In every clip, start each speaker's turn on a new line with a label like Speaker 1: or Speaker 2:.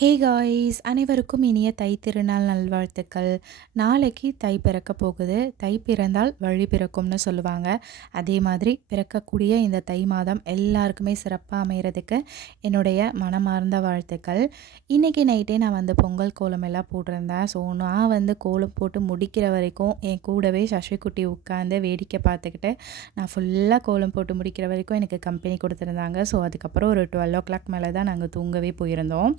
Speaker 1: Hey guys அனைவருக்கும் இனிய தை திருநாள் நல்வாழ்த்துக்கள். நாளைக்கு தை பிறக்க போகுது. தை பிறந்தால் வழி பிறக்கும்னு சொல்லுவாங்க. அதே மாதிரி பிறக்கக்கூடிய இந்த தை மாதம் எல்லாருக்குமே சிறப்பாக அமைகிறதுக்கு என்னுடைய மனமார்ந்த வாழ்த்துக்கள். இன்றைக்கி நைட்டே நான் வந்து பொங்கல் கோலம் எல்லாம் போட்டிருந்தேன். ஸோ நான் வந்து கோலம் போட்டு முடிக்கிற வரைக்கும் என் கூடவே சசிகுட்டி உட்காந்து வேடிக்கை பார்த்துக்கிட்டு நான் ஃபுல்லாக கோலம் போட்டு முடிக்கிற வரைக்கும் எனக்கு கம்பெனி கொடுத்துருந்தாங்க. ஸோ அதுக்கப்புறம் ஒரு டுவெல் ஓ கிளாக் மேலே தான் நாங்கள் தூங்கவே போயிருந்தோம்.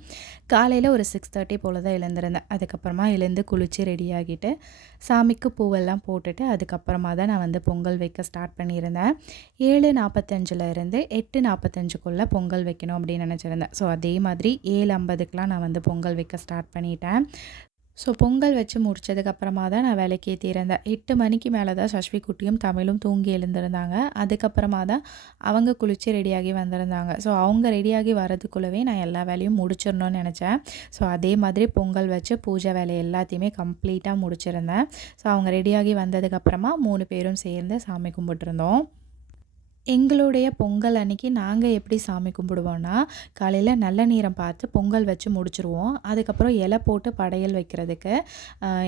Speaker 1: காலையில் ஒரு சிக்ஸ் தேர்ட்டி போல் தான் எழுந்திருந்தேன். அதுக்கப்புறமா எழுந்து குளித்து ரெடி ஆகிட்டு சாமிக்கு பூவெல்லாம் போட்டுட்டு அதுக்கப்புறமா தான் நான் வந்து பொங்கல் வைக்க ஸ்டார்ட் பண்ணியிருந்தேன். ஏழு நாற்பத்தஞ்சில் இருந்து எட்டு நாற்பத்தஞ்சுக்குள்ளே பொங்கல் வைக்கணும் அப்படின்னு நினச்சிருந்தேன். ஸோ அதே மாதிரி ஏழு ஐம்பதுக்கெலாம் நான் வந்து பொங்கல் வைக்க ஸ்டார்ட் பண்ணிட்டேன். ஸோ பொங்கல் வச்சு முடிச்சதுக்கப்புறமா தான் நான் வேலைக்கு ஏற்றியிருந்தேன் எட்டு மணிக்கு மேலே தான் சஷ்வி குட்டியும் தமிழும் தூங்கி எழுந்திருந்தாங்க. அதுக்கப்புறமா தான் அவங்க குளித்து ரெடியாகி வந்திருந்தாங்க. ஸோ அவங்க ரெடியாகி வரதுக்குள்ளவே நான் எல்லா வேலையும் முடிச்சிடணும்னு நினச்சேன். ஸோ அதே மாதிரி பொங்கல் வச்சு பூஜை வேலை எல்லாத்தையுமே கம்ப்ளீட்டாக முடிச்சிருந்தேன். ஸோ அவங்க ரெடியாகி வந்ததுக்கப்புறமா மூணு பேரும் சேர்ந்து சாமி கும்பிட்டுருந்தோம். எங்களுடைய பொங்கல் அன்னைக்கு நாங்கள் எப்படி சாமி கும்பிடுவோன்னா காலையில் நல்ல நேரம் பார்த்து பொங்கல் வச்சு முடிச்சுருவோம். அதுக்கப்புறம் இலை போட்டு படையல் வைக்கிறதுக்கு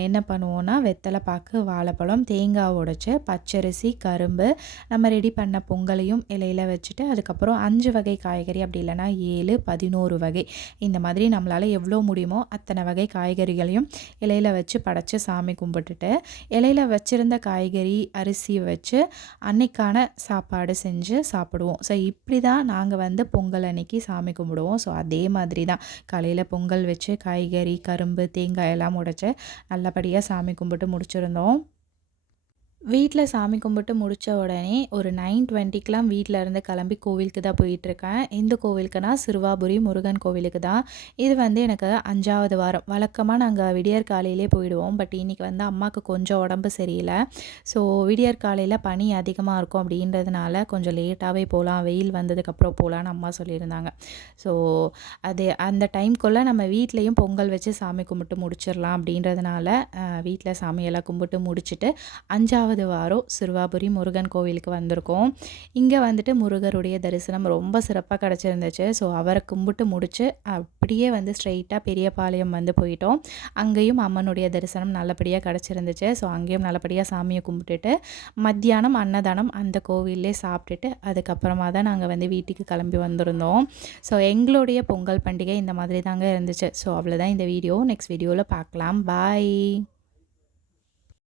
Speaker 1: என்ன பண்ணுவோன்னா வெத்தலை பாக்கு வாழைப்பழம் தேங்காய் உடைச்சி பச்சரிசி கரும்பு நம்ம ரெடி பண்ண பொங்கலையும் இலையில் வச்சுட்டு அதுக்கப்புறம் அஞ்சு வகை காய்கறி அப்படி இல்லைனா ஏழு பதினோரு வகை. இந்த மாதிரி நம்மளால் எவ்வளோ முடியுமோ அத்தனை வகை காய்கறிகளையும் இலையில் வச்சு படைச்சி சாமி கும்பிட்டுட்டு இலையில் வச்சுருந்த காய்கறி அரிசி வச்சு அன்னைக்கான சாப்பாடு செஞ்சு செஞ்சு சாப்பிடுவோம். ஸோ இப்படி தான் நாங்கள் வந்து பொங்கல் அன்னைக்கு சாமி கும்பிடுவோம். ஸோ அதே மாதிரி தான் காலையில் பொங்கல் வச்சு காய்கறி கரும்பு தேங்காய் எல்லாம் உடைச்சி நல்லபடியாக சாமி கும்பிட்டு முடிச்சிருந்தோம். வீட்டில் சாமி கும்பிட்டு முடித்த உடனே ஒரு நைன் டுவெண்ட்டிக்கெலாம் வீட்டில் இருந்து கிளம்பி கோவிலுக்கு தான் போயிட்டுருக்கேன். இந்த கோவிலுக்குனா சிறுவாபுரி முருகன் கோவிலுக்கு தான். இது வந்து எனக்கு அஞ்சாவது வாரம். வழக்கமாக நாங்கள் விடியற் காலையிலே போயிடுவோம். பட் இன்றைக்கி வந்து அம்மாவுக்கு கொஞ்சம் உடம்பு சரியில்லை. ஸோ விடியற் காலையில் பனி அதிகமாக இருக்கும் அப்படின்றதுனால கொஞ்சம் லேட்டாகவே போகலாம் வெயில் வந்ததுக்கப்புறம் போகலான்னு அம்மா சொல்லியிருந்தாங்க. ஸோ அது அந்த டைம்குள்ளே நம்ம வீட்லேயும் பொங்கல் வச்சு சாமி கும்பிட்டு முடிச்சிடலாம் அப்படின்றதுனால வீட்டில் சாமியெல்லாம் கும்பிட்டு முடிச்சுட்டு அஞ்சாவது மூன்றாவது வாரம் சிறுவாபுரி முருகன் கோவிலுக்கு வந்திருக்கோம். இங்கே வந்துட்டு முருகருடைய தரிசனம் ரொம்ப சிறப்பாக கிடச்சிருந்துச்சு. ஸோ அவரை கும்பிட்டு முடித்து அப்படியே வந்து ஸ்ட்ரெயிட்டாக பெரியபாளையம் வந்து போயிட்டோம். அங்கேயும் அம்மனுடைய தரிசனம் நல்லபடியாக கிடச்சிருந்துச்சு. ஸோ அங்கேயும் நல்லபடியாக சாமியை கும்பிட்டுட்டு மத்தியானம் அன்னதானம் அந்த கோவிலே சாப்பிட்டுட்டு அதுக்கப்புறமா தான் நாங்கள் வந்து வீட்டுக்கு கிளம்பி வந்திருந்தோம். ஸோ எங்களுடைய பொங்கல் பண்டிகை இந்த மாதிரி தாங்க இருந்துச்சு. ஸோ அவ்வளோதான் இந்த வீடியோ. நெக்ஸ்ட் வீடியோவில் பார்க்கலாம். பாய்